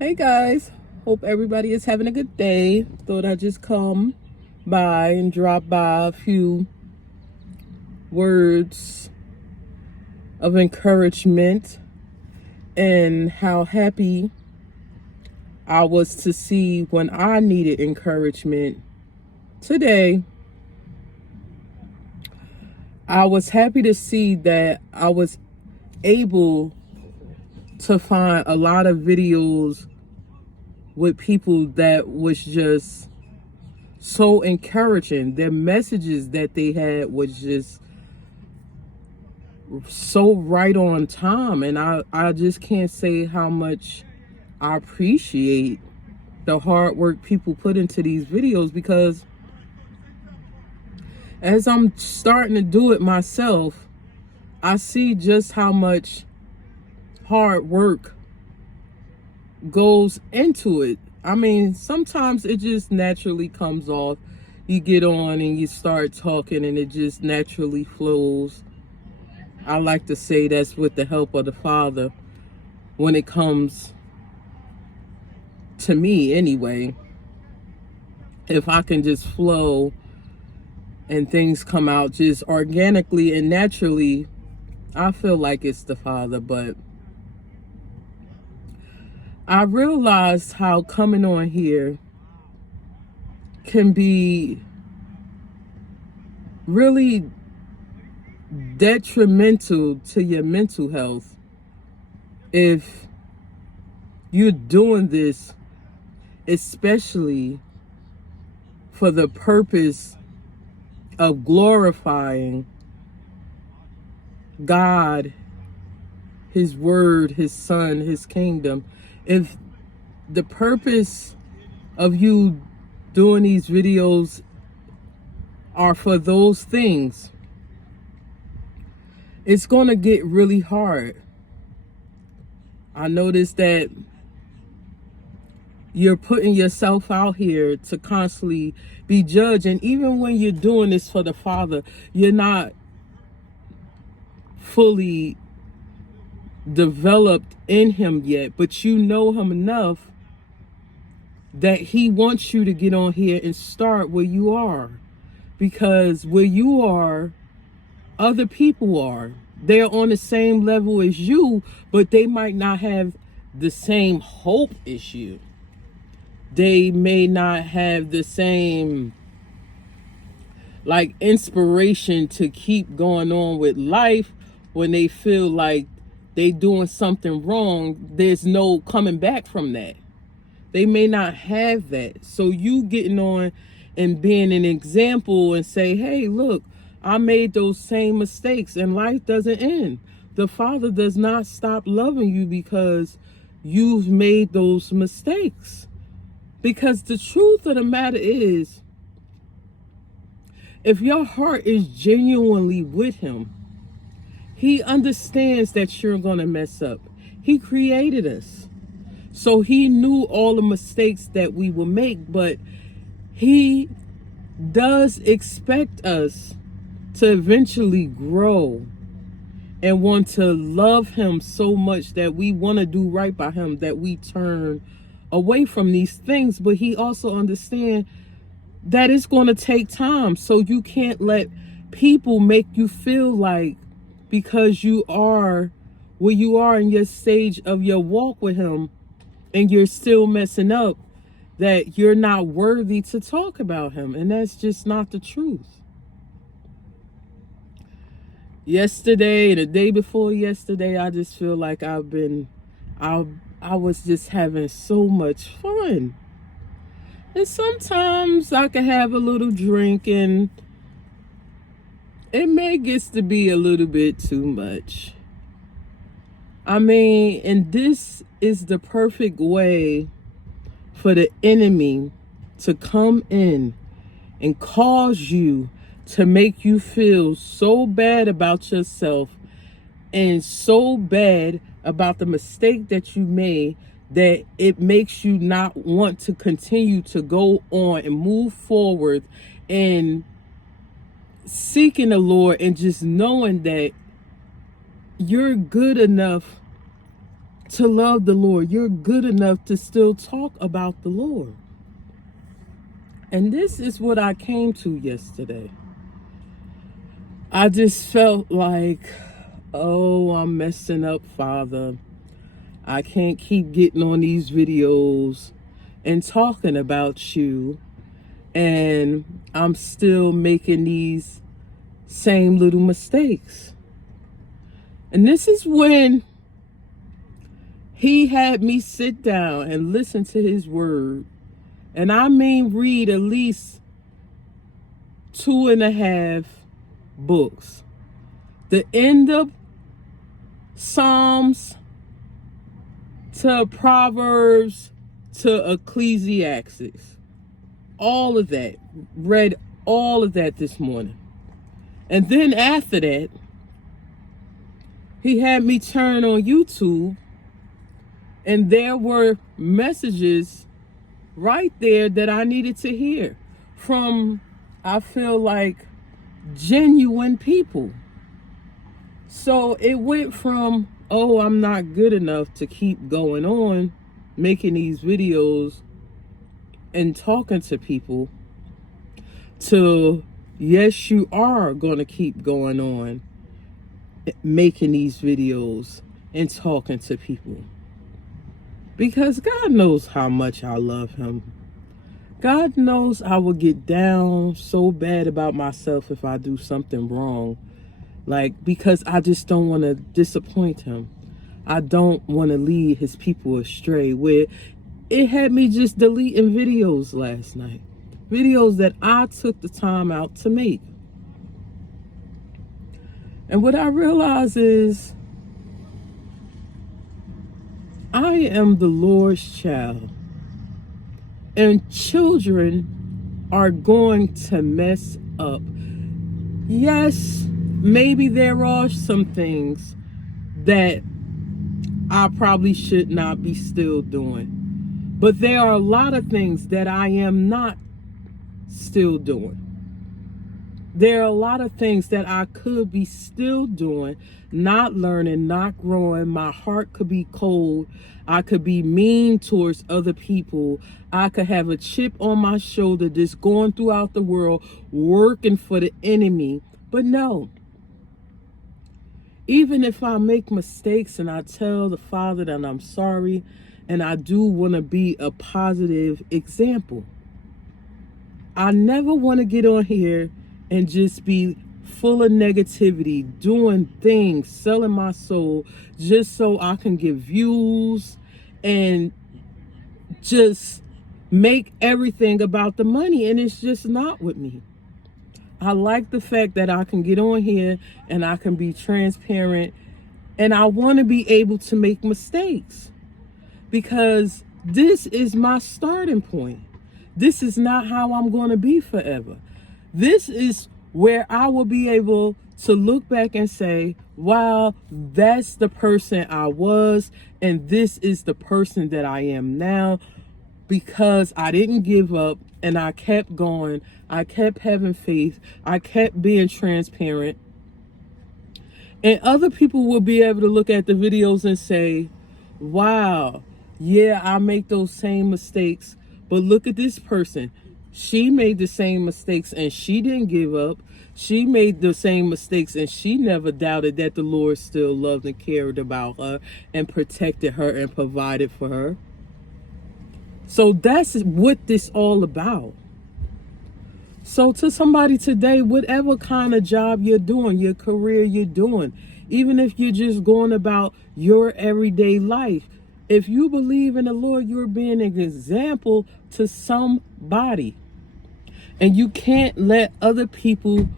Hey guys, hope everybody is having a good day. Thought I'd just come by and drop by a few words of encouragement and how happy I was to see when I needed encouragement today. I was happy to see that I was able to find a lot of videos with people that was just so encouraging. Their messages that they had was just so right on time, and I just can't say how much I appreciate the hard work people put into these videos, because as I'm starting to do it myself, I see just how much hard work goes into it. I mean, sometimes it just naturally comes off. You get on and you start talking and it just naturally flows. I like to say that's with the help of the Father when it comes to me anyway. If I can just flow and things come out just organically and naturally, I feel like it's the Father. But I realized how coming on here can be really detrimental to your mental health if you're doing this, especially for the purpose of glorifying God, His Word, His Son, His kingdom. If the purpose of you doing these videos are for those things, it's going to get really hard. I noticed that you're putting yourself out here to constantly be judged. And even when you're doing this for the Father, you're not fully developed in Him yet, but you know Him enough that He wants you to get on here and start where you are. Because where you are, other people are. They're on the same level as you, but they might not have the same hope as you. They may not have the same inspiration to keep going on with life. When they feel like they doing something wrong, there's no coming back from that. They may not have that. So you getting on and being an example and say, hey, look, I made those same mistakes and life doesn't end. The Father does not stop loving you because you've made those mistakes. Because the truth of the matter is, if your heart is genuinely with Him, He understands that you're going to mess up. He created us. So He knew all the mistakes that we will make, but He does expect us to eventually grow and want to love Him so much that we want to do right by Him, that we turn away from these things. But He also understands that it's going to take time. So you can't let people make you feel like because you are where you are in your stage of your walk with Him and you're still messing up, that you're not worthy to talk about Him. And that's just not the truth. Yesterday and the day before yesterday, I just feel like I was just having so much fun. And sometimes I can have a little drink and it may get to be a little bit too much. I mean, and this is the perfect way for the enemy to come in and cause you to make you feel so bad about yourself and so bad about the mistake that you made that it makes you not want to continue to go on and move forward and seeking the Lord and just knowing that you're good enough to love the Lord. You're good enough to still talk about the Lord. And this is what I came to yesterday. I just felt like, oh, I'm messing up, Father. I can't keep getting on these videos and talking about you, and I'm still making these same little mistakes. And this is when he had me sit down and listen to his word. And I mean read at least 2.5 books. The end of Psalms to Proverbs to Ecclesiastes. All of that. Read all of that this morning. And then after that, he had me turn on YouTube, and there were messages right there that I needed to hear from, I feel like, genuine people. So it went from, oh, I'm not good enough to keep going on making these videos and talking to people, to, yes, you are going to keep going on making these videos and talking to people. Because God knows how much I love him. God knows I will get down so bad about myself if I do something wrong. Like, because I just don't want to disappoint him. I don't want to lead his people astray. Where it had me just deleting videos last night. Videos that I took the time out to make. And what I realize is, I am the Lord's child. And children are going to mess up. Yes, maybe there are some things that I probably should not be still doing. But there are a lot of things that I am not still doing. There are a lot of things that I could be still doing, not learning, not growing. My heart could be cold. I could be mean towards other people. I could have a chip on my shoulder just going throughout the world, working for the enemy. But no. Even if I make mistakes and I tell the Father that I'm sorry, and I do want to be a positive example, I never want to get on here and just be full of negativity, doing things, selling my soul just so I can get views and just make everything about the money. And it's just not with me. I like the fact that I can get on here and I can be transparent, and I want to be able to make mistakes, because this is my starting point. This is not how I'm going to be forever. This is where I will be able to look back and say, wow, that's the person I was, and this is the person that I am now, because I didn't give up and I kept going. I kept having faith. I kept being transparent. And other people will be able to look at the videos and say, wow, yeah, I make those same mistakes, but look at this person. She made the same mistakes and she didn't give up. She made the same mistakes and she never doubted that the Lord still loved and cared about her and protected her and provided for her. So that's what this all about. So to somebody today, whatever kind of job you're doing, your career you're doing, even if you're just going about your everyday life, if you believe in the Lord, you're being an example to somebody. And you can't let other people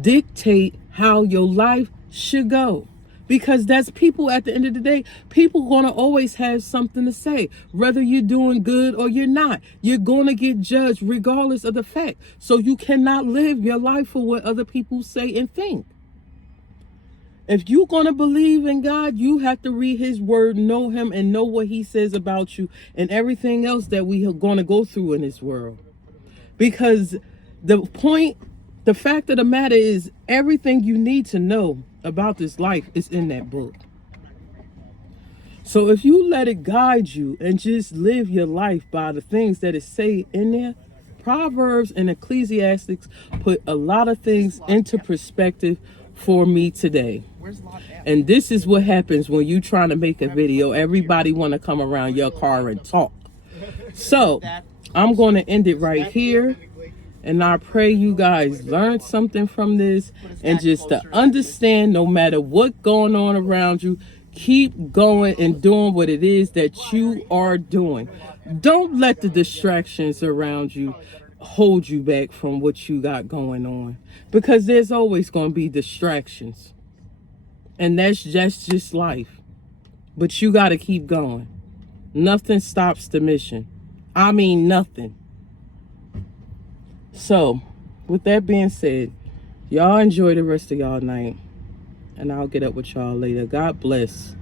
dictate how your life should go. Because that's people at the end of the day. People are going to always have something to say. Whether you're doing good or you're not. You're going to get judged regardless of the fact. So you cannot live your life for what other people say and think. If you're going to believe in God, you have to read his word, know him, and know what he says about you and everything else that we are going to go through in this world. Because the fact of the matter is, everything you need to know about this life is in that book. So if you let it guide you and just live your life by the things that it say in there, Proverbs and Ecclesiastics put a lot of things into perspective for me today. And this is what happens when you trying to make a video. Everybody want to come around your car and talk. So I'm going to end it right here. And I pray you guys learned something from this, and just to understand, no matter what's going on around you, keep going and doing what it is that you are doing. Don't let the distractions around you hold you back from what you got going on, because there's always going to be distractions, and that's just life. But you got to keep going. Nothing stops the mission. I mean, nothing. So, with that being said, y'all enjoy the rest of y'all night, and I'll get up with y'all later. God bless.